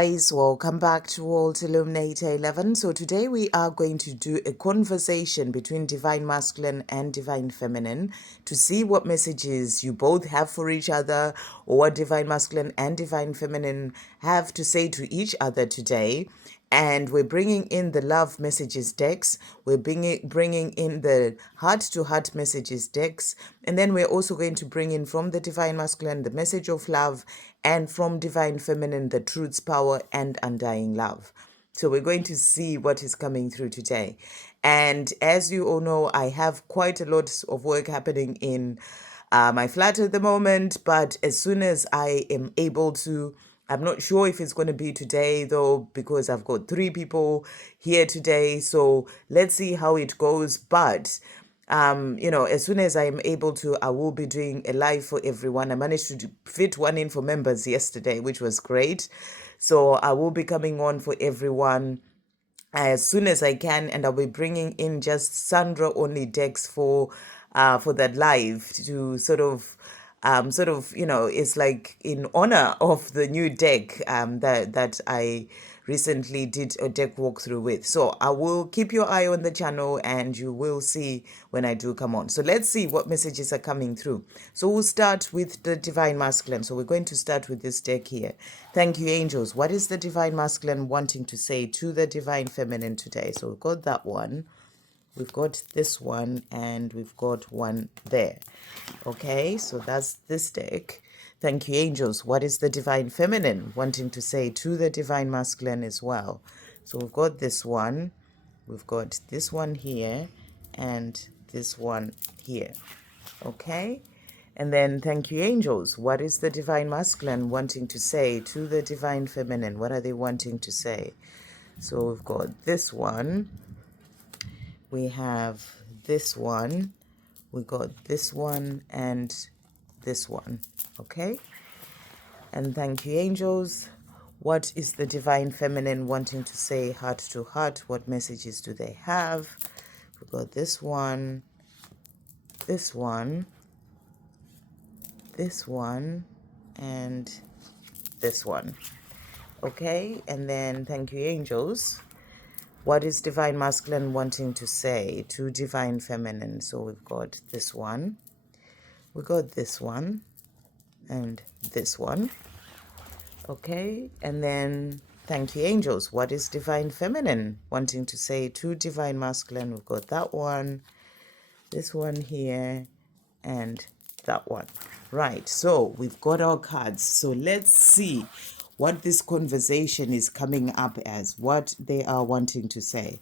Guys, welcome back to Illuminator11. So today we are going to do a conversation between divine masculine and divine feminine to see what messages you both have for each other, or what divine masculine and divine feminine have to say to each other today. And we're bringing in the love messages decks. We're bringing in the heart-to-heart messages decks. And then we're also going to bring in from the divine masculine the message of love, and from divine feminine the truth's power and undying love. So we're going to see what is coming through today. And as you all know, I have quite a lot of work happening in my flat at the moment. But as soon as I am able to, I'm not sure if it's going to be today though, because I've got 3 people here today. So let's see how it goes. But as soon as I'm able to, I will be doing a live for everyone. I managed to fit one in for members yesterday, which was great. So I will be coming on for everyone as soon as I can, and I'll be bringing in just Sandra only decks for that live to it's like in honor of the new deck that I recently did a deck walkthrough with. So I will keep your eye on the channel and you will see when I do come on. So let's see what messages are coming through. So we'll start with the divine masculine. So we're going to start with this deck here. Thank you, angels. What is the divine masculine wanting to say to the divine feminine today? So we've got that one. We've got this one, and we've got one there. Okay, so that's this deck. Thank you, angels. What is the divine feminine wanting to say to the divine masculine as well? So we've got this one, we've got this one here, and this one here. Okay, and then thank you, angels. What is the divine masculine wanting to say to the divine feminine? What are they wanting to say? So we've got this one. We have this one, we got this one, and this one. Okay, and thank you, angels. What is the divine feminine wanting to say heart to heart? What messages do they have? We got this one, this one, this one, and this one. Okay, and then thank you, angels. What is divine masculine wanting to say to divine feminine? So we've got this one, we got this one, and this one. Okay, and then thank you, angels. What is divine feminine wanting to say to divine masculine? We've got that one, this one here, and that one. Right, so we've got our cards. So let's see what this conversation is coming up as, what they are wanting to say.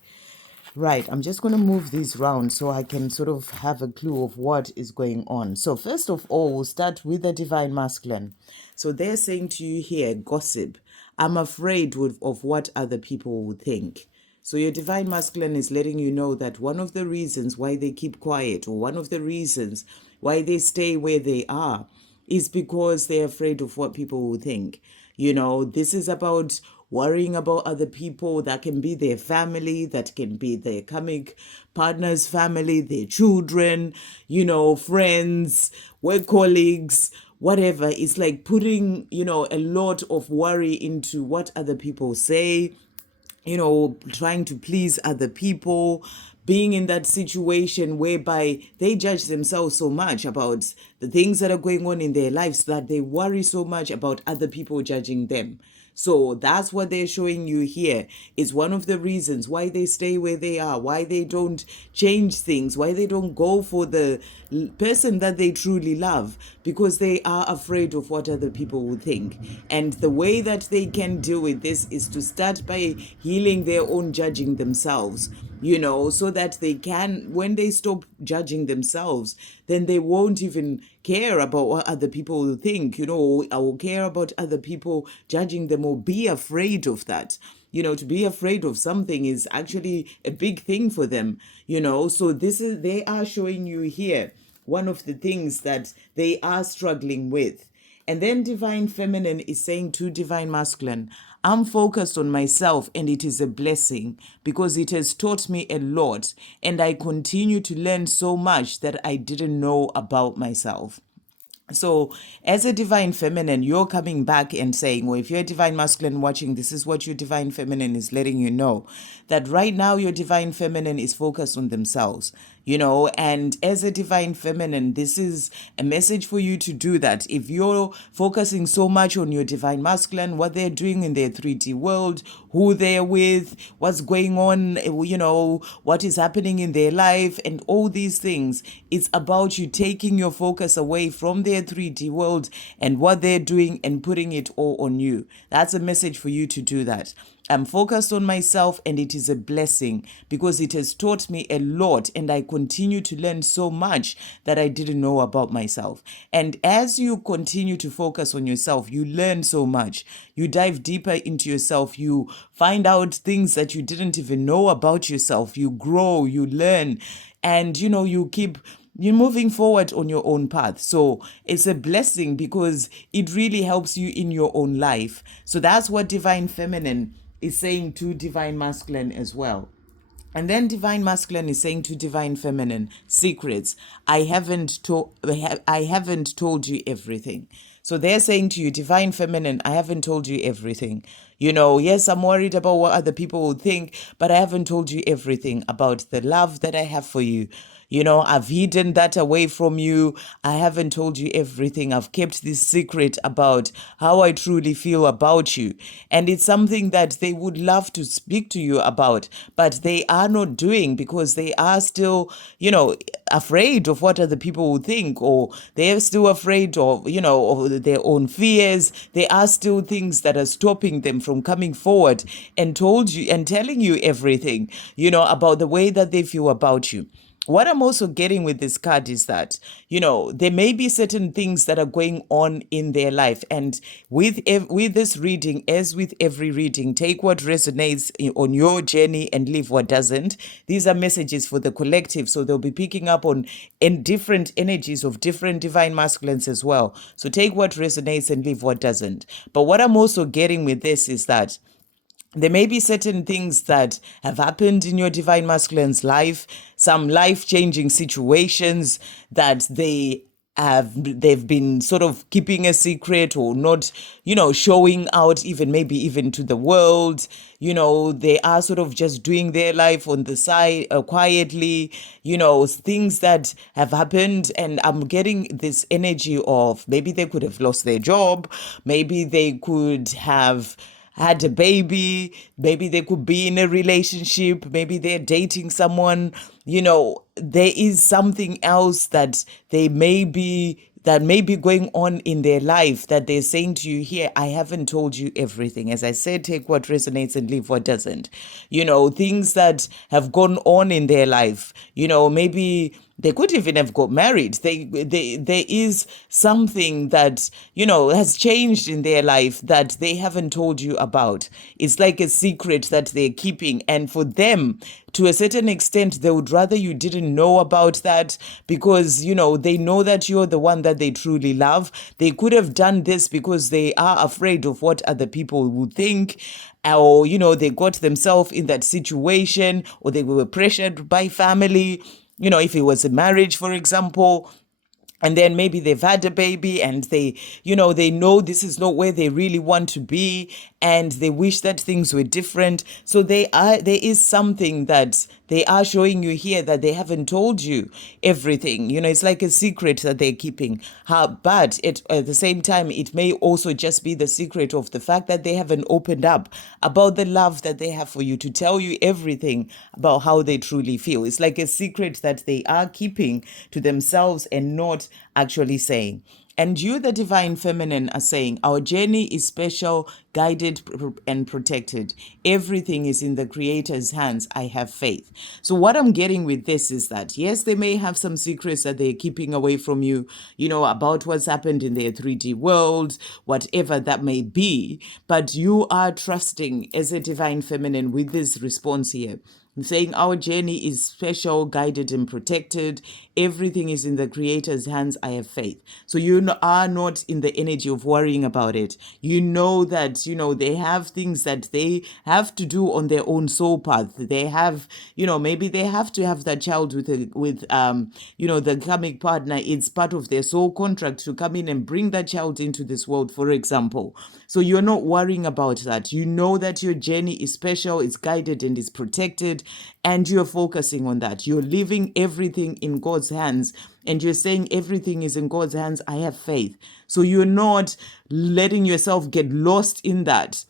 Right, I'm just going to move these round so I can sort of have a clue of what is going on. So first of all, we'll start with the divine masculine. So they're saying to you here, gossip. I'm afraid of what other people will think. So your divine masculine is letting you know that one of the reasons why they keep quiet, or one of the reasons why they stay where they are, is because they're afraid of what people will think. This is about worrying about other people. That can be their family, that can be their karmic partner's family, their children, friends, work colleagues, whatever. It's like putting, a lot of worry into what other people say, trying to please other people, being in that situation whereby they judge themselves so much about the things that are going on in their lives that they worry so much about other people judging them. So that's what they're showing you here. Is one of the reasons why they stay where they are, why they don't change things, why they don't go for the person that they truly love, because they are afraid of what other people will think. And the way that they can deal with this is to start by healing their own judging themselves, so that they can, when they stop judging themselves, then they won't even care about what other people will think, or care about other people judging them, or be afraid of that. To be afraid of something is actually a big thing for them, so they are showing you here one of the things that they are struggling with. And then divine feminine is saying to divine masculine, I'm focused on myself, and it is a blessing because it has taught me a lot, and I continue to learn so much that I didn't know about myself. So, as a divine feminine, you're coming back and saying, well, if you're a divine masculine watching, this is what your divine feminine is letting you know, that right now your divine feminine is focused on themselves, and as a divine feminine, this is a message for you to do that. If you're focusing so much on your divine masculine, what they're doing in their 3D world, who they're with, what's going on, what is happening in their life, and all these things, it's about you taking your focus away from their 3D world and what they're doing and putting it all on you. That's a message for you to do that. I'm focused on myself, and it is a blessing because it has taught me a lot, and I continue to learn so much that I didn't know about myself. And as you continue to focus on yourself, you learn so much. You dive deeper into yourself. You find out things that you didn't even know about yourself. You grow, you learn, and you're moving forward on your own path. So it's a blessing because it really helps you in your own life. So that's what divine feminine is saying to divine masculine as well. And then divine masculine is saying to divine feminine, secrets. I haven't told you everything. So they're saying to you, divine feminine, I haven't told you everything. Yes, I'm worried about what other people will think, but I haven't told you everything about the love that I have for you. I've hidden that away from you. I haven't told you everything. I've kept this secret about how I truly feel about you. And it's something that they would love to speak to you about, but they are not doing because they are still, afraid of what other people will think, or they're still afraid of their own fears. There are still things that are stopping them from coming forward and told you and telling you everything, about the way that they feel about you. What I'm also getting with this card is that, there may be certain things that are going on in their life. And with this reading, as with every reading, take what resonates on your journey and leave what doesn't. These are messages for the collective. So they'll be picking up on different energies of different divine masculines as well. So take what resonates and leave what doesn't. But what I'm also getting with this is that there may be certain things that have happened in your divine masculine's life, some life-changing situations that they've been sort of keeping a secret or not, showing out maybe even to the world. They are sort of just doing their life on the side quietly, things that have happened. And I'm getting this energy of maybe they could have lost their job, maybe they could have had a baby, maybe they could be in a relationship, maybe they're dating someone. There is something else that may be going on in their life that they're saying to you here, I haven't told you everything. As I said, take what resonates and leave what doesn't. Things that have gone on in their life, maybe they could even have got married. There is something that, has changed in their life that they haven't told you about. It's like a secret that they're keeping. And for them, to a certain extent, they would rather you didn't know about that because, they know that you're the one that they truly love. They could have done this because they are afraid of what other people would think, or, they got themselves in that situation, or they were pressured by family. If it was a marriage, for example, and then maybe they've had a baby and they know this is not where they really want to be, and they wish that things were different. So there is something that they are showing you here that they haven't told you everything. It's like a secret that they're keeping. But at the same time, it may also just be the secret of the fact that they haven't opened up about the love that they have for you, to tell you everything about how they truly feel. It's like a secret that they are keeping to themselves and not actually saying. And you, the divine feminine, are saying, our journey is special, guided, and protected. Everything is in the Creator's hands. I have faith. So what I'm getting with this is that, yes, they may have some secrets that they're keeping away from you, about what's happened in their 3D world, whatever that may be. But you are trusting as a divine feminine with this response here, saying our journey is special, guided, and protected. Everything is in the Creator's hands. I have faith. So you are not in the energy of worrying about it. You know that that, they have things that they have to do on their own soul path. They have, maybe they have to have that child with the karmic partner. It's part of their soul contract to come in and bring that child into this world, for example. So you're not worrying about that. You know that your journey is special, it's guided, and is protected, and you're focusing on that. You're leaving everything in God's hands, and you're saying everything is in God's hands. I have faith. So you're not letting yourself get lost in that.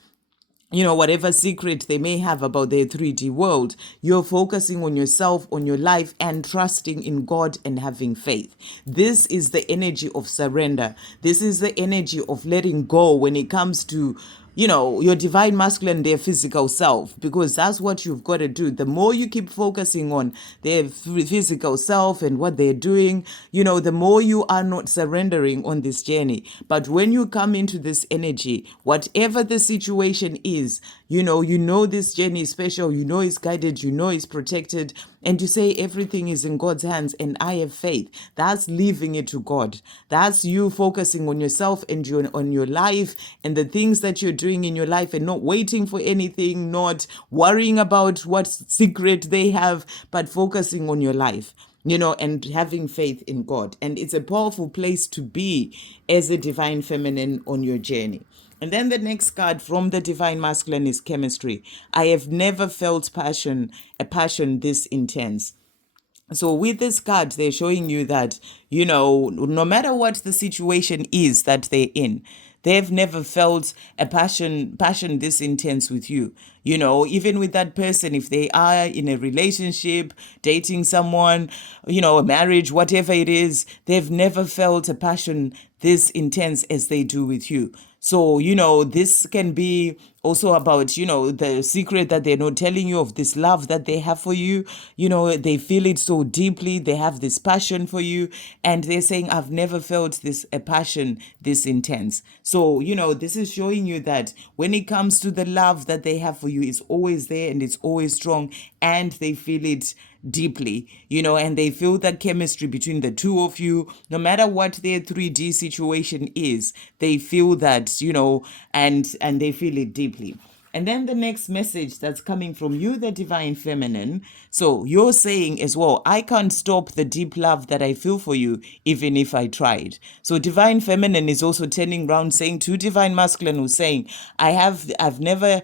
Whatever secret they may have about their 3D world, you're focusing on yourself, on your life, and trusting in God and having faith. This is the energy of surrender. This is the energy of letting go when it comes to your divine masculine, their physical self, because that's what you've got to do. The more you keep focusing on their physical self and what they're doing, the more you are not surrendering on this journey. But when you come into this energy, whatever the situation is, you know this journey is special, it's guided, it's protected, and you say everything is in God's hands and I have faith. That's leaving it to God. That's you focusing on yourself and on your life and the things that you're doing in your life, and not waiting for anything, not worrying about what secret they have, but focusing on your life, and having faith in God. And it's a powerful place to be as a divine feminine on your journey. And then the next card from the divine masculine is chemistry. I have never felt a passion this intense. So with this card, they're showing you that, no matter what the situation is that they're in, they've never felt a passion this intense with you. Even with that person, if they are in a relationship, dating someone, a marriage, whatever it is, they've never felt a passion this intense as they do with you. So, this can be also about, the secret that they're not telling you of this love that they have for you. They feel it so deeply. They have this passion for you. And they're saying, I've never felt a passion this intense. So, this is showing you that when it comes to the love that they have for you, it's always there and it's always strong, and they feel it deeply, and they feel that chemistry between the two of you, no matter what their 3D situation is, they feel that, and they feel it deeply. And then the next message that's coming from you, the divine feminine. So you're saying as well, I can't stop the deep love that I feel for you, even if I tried. So divine feminine is also turning around saying to divine masculine, who's saying, I have never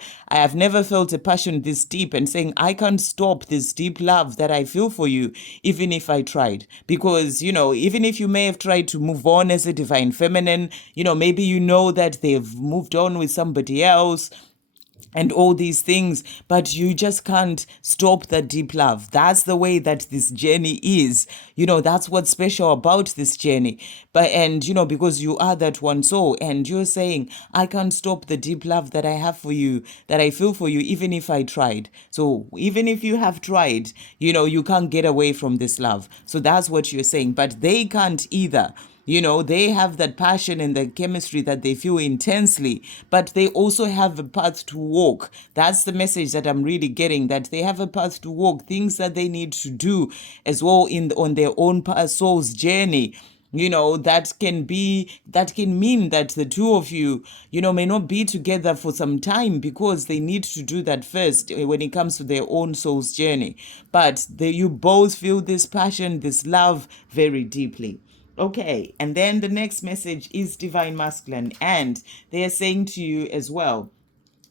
felt a passion this deep, and saying, I can't stop this deep love that I feel for you, even if I tried. Because, even if you may have tried to move on as a divine feminine, maybe that they've moved on with somebody else, and all these things, but you just can't stop that deep love. That's the way that this journey is. That's what's special about this journey. And because you are that one soul, and you're saying, I can't stop the deep love that I have for you, that I feel for you, even if I tried. So even if you have tried, you can't get away from this love. So that's what you're saying, but they can't either. They have that passion and the chemistry that they feel intensely, but they also have a path to walk. That's the message that I'm really getting, that they have a path to walk, things that they need to do as well on their own soul's journey. That can mean that the two of you, may not be together for some time, because they need to do that first when it comes to their own soul's journey. But you both feel this passion, this love very deeply. Okay, and then the next message is divine masculine, and they are saying to you as well.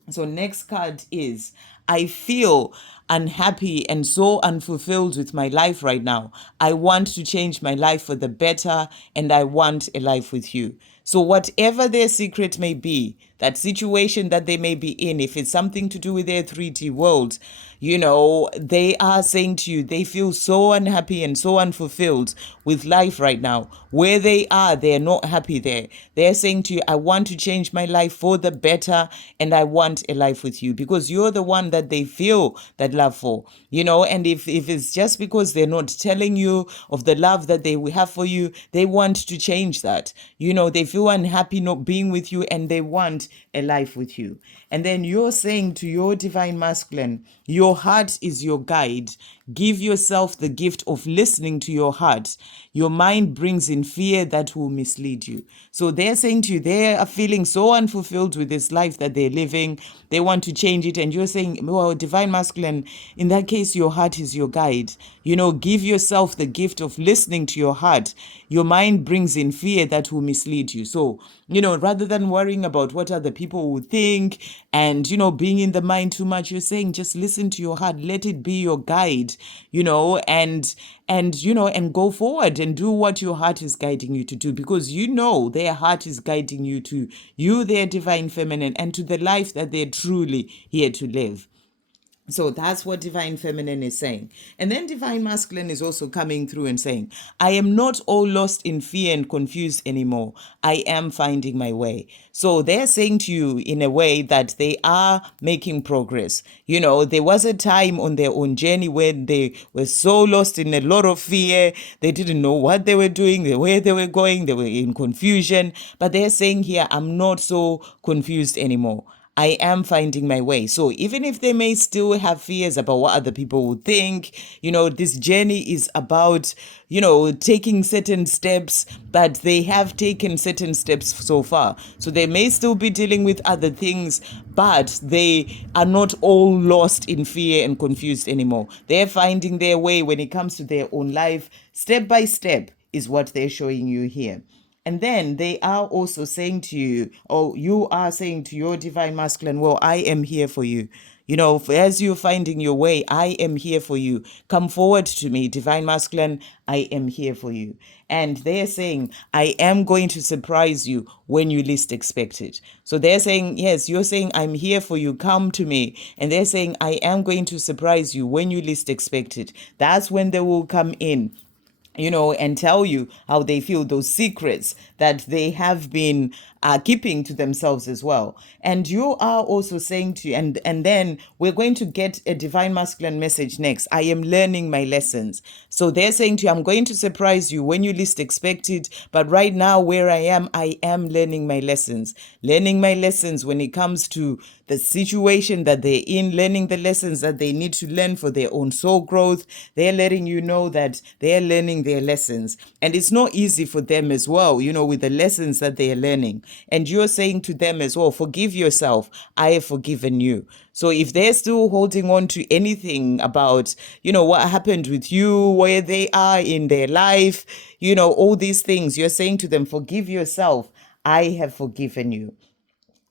So next card is, I feel unhappy and so unfulfilled with my life right now. I want to change my life for the better, and I want a life with you. So whatever their secret may be, that situation that they may be in, if it's something to do with their 3D world, they are saying to you, they feel so unhappy and so unfulfilled with life right now. Where they are, they're not happy there. They're saying to you, I want to change my life for the better, and I want a life with you, because you're the one that they feel that love for, and if it's just because they're not telling you of the love that they have for you, they want to change that. They feel unhappy not being with you, and they want a life with you. And then you're saying to your divine masculine, your heart is your guide. Give yourself the gift of listening to your heart. Your mind brings in fear that will mislead you. So they're saying to you, they are feeling so unfulfilled with this life that they're living. They want to change it. And you're saying, well, divine masculine, in that case, your heart is your guide. Give yourself the gift of listening to your heart. Your mind brings in fear that will mislead you. So, rather than worrying about what other people will think and, being in the mind too much, you're saying just listen to your heart. Let it be your guide, and go forward and do what your heart is guiding you to do, because their heart is guiding you to their divine feminine, and to the life that they're truly here to live. So that's what divine feminine is saying. And then divine masculine is also coming through and saying, I am not all lost in fear and confused anymore. I am finding my way. So they're saying to you in a way that they are making progress. There was a time on their own journey when they were so lost in a lot of fear. They didn't know what they were doing, where they were going. They were in confusion. But they're saying here, I'm not so confused anymore. I am finding my way. So even if they may still have fears about what other people would think, this journey is about, taking certain steps, but they have taken certain steps so far. So they may still be dealing with other things, but they are not all lost in fear and confused anymore. They're finding their way when it comes to their own life. Step by step is what they're showing you here. And then they are also saying to you, or you are saying to your divine masculine, well, I am here for you. As you're finding your way, I am here for you. Come forward to me, divine masculine, I am here for you. And they're saying, I am going to surprise you when you least expect it. So they're saying, yes, you're saying, I'm here for you, come to me. And they're saying, I am going to surprise you when you least expect it. That's when they will come in, and tell you how they feel, those secrets that they have been keeping to themselves as well. And you are also saying to you, and then we're going to get a divine masculine message next. I am learning my lessons. So they're saying to you, I'm going to surprise you when you least expect it. But right now where I am learning my lessons. Learning my lessons when it comes to the situation that they're in, learning the lessons that they need to learn for their own soul growth. They're letting you know that they're learning their lessons. And it's not easy for them as well, with the lessons that they're learning. And you're saying to them as well, forgive yourself. I have forgiven you. So if they're still holding on to anything about, what happened with you, where they are in their life, all these things, you're saying to them, forgive yourself. I have forgiven you.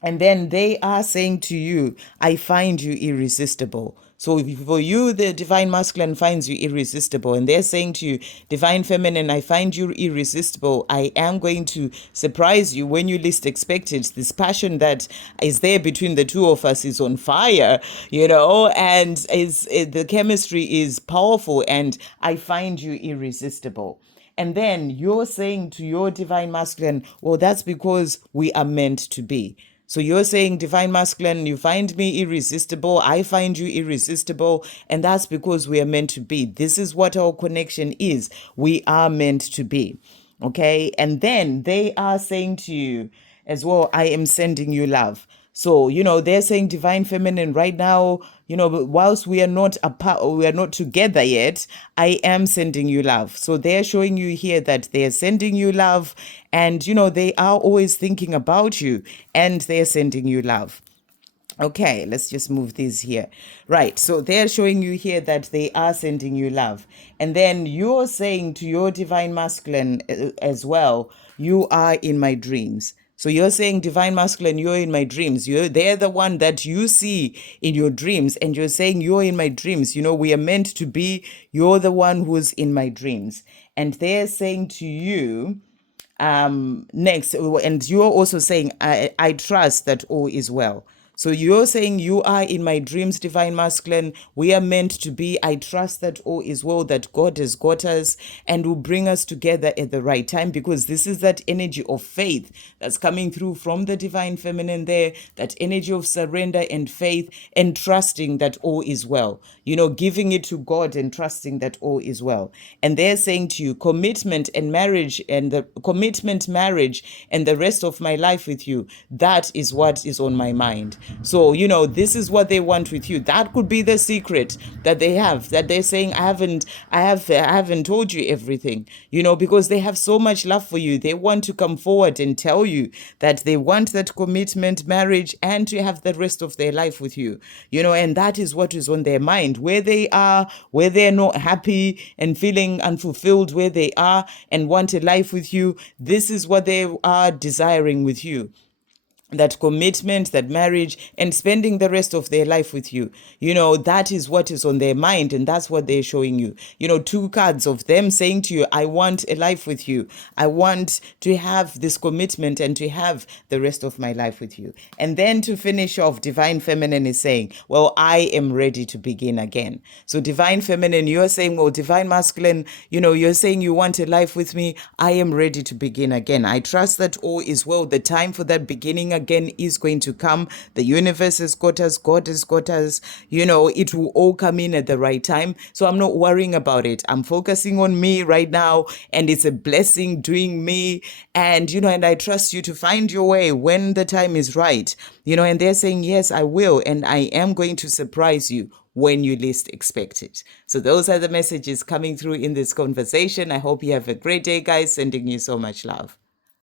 And then they are saying to you, I find you irresistible. So for you, the divine masculine finds you irresistible. And they're saying to you, divine feminine, I find you irresistible. I am going to surprise you when you least expect it. This passion that is there between the two of us is on fire, and the chemistry is powerful, and I find you irresistible. And then you're saying to your divine masculine, well, that's because we are meant to be. So you're saying, divine masculine, you find me irresistible. I find you irresistible. And that's because we are meant to be. This is what our connection is. We are meant to be. Okay. And then they are saying to you as well, I am sending you love. So, they're saying, divine feminine, right now, whilst we are not apart, or we are not together yet, I am sending you love. So they're showing you here that they're sending you love, and, they are always thinking about you, and they're sending you love. Okay, let's just move these here. Right, so they're showing you here that they are sending you love. And then you're saying to your divine masculine as well, you are in my dreams. So you're saying, divine masculine, you're in my dreams. They're the one that you see in your dreams. And you're saying, you're in my dreams. We are meant to be. You're the one who's in my dreams. And they're saying to you, next, and you're also saying, I trust that all is well. So you're saying, you are in my dreams, divine masculine. We are meant to be. I trust that all is well, that God has got us and will bring us together at the right time, because this is that energy of faith that's coming through from the divine feminine there, that energy of surrender and faith and trusting that all is well, giving it to God and trusting that all is well. And they're saying to you, commitment and marriage, and the commitment, marriage, and the rest of my life with you, that is what is on my mind. So, this is what they want with you. That could be the secret that they have, that they're saying, I haven't told you everything, because they have so much love for you. They want to come forward and tell you that they want that commitment, marriage, and to have the rest of their life with you, and that is what is on their mind, where they are, where they're not happy and feeling unfulfilled, where they are, and want a life with you. This is what they are desiring with you, that commitment, that marriage, and spending the rest of their life with you. That is what is on their mind, and that's what they're showing you. Two cards of them saying to you, I want a life with you. I want to have this commitment and to have the rest of my life with you. And then to finish off, Divine Feminine is saying, well, I am ready to begin again. So Divine Feminine, you're saying, well, Divine Masculine, you're saying you want a life with me. I am ready to begin again. I trust that all is well. The time for that beginning again is going to come. The universe has got us, God has got us, it will all come in at the right time. So I'm not worrying about it. I'm focusing on me right now, and it's a blessing doing me. And, and I trust you to find your way when the time is right, and they're saying, yes, I will. And I am going to surprise you when you least expect it. So those are the messages coming through in this conversation. I hope you have a great day, guys. Sending you so much love.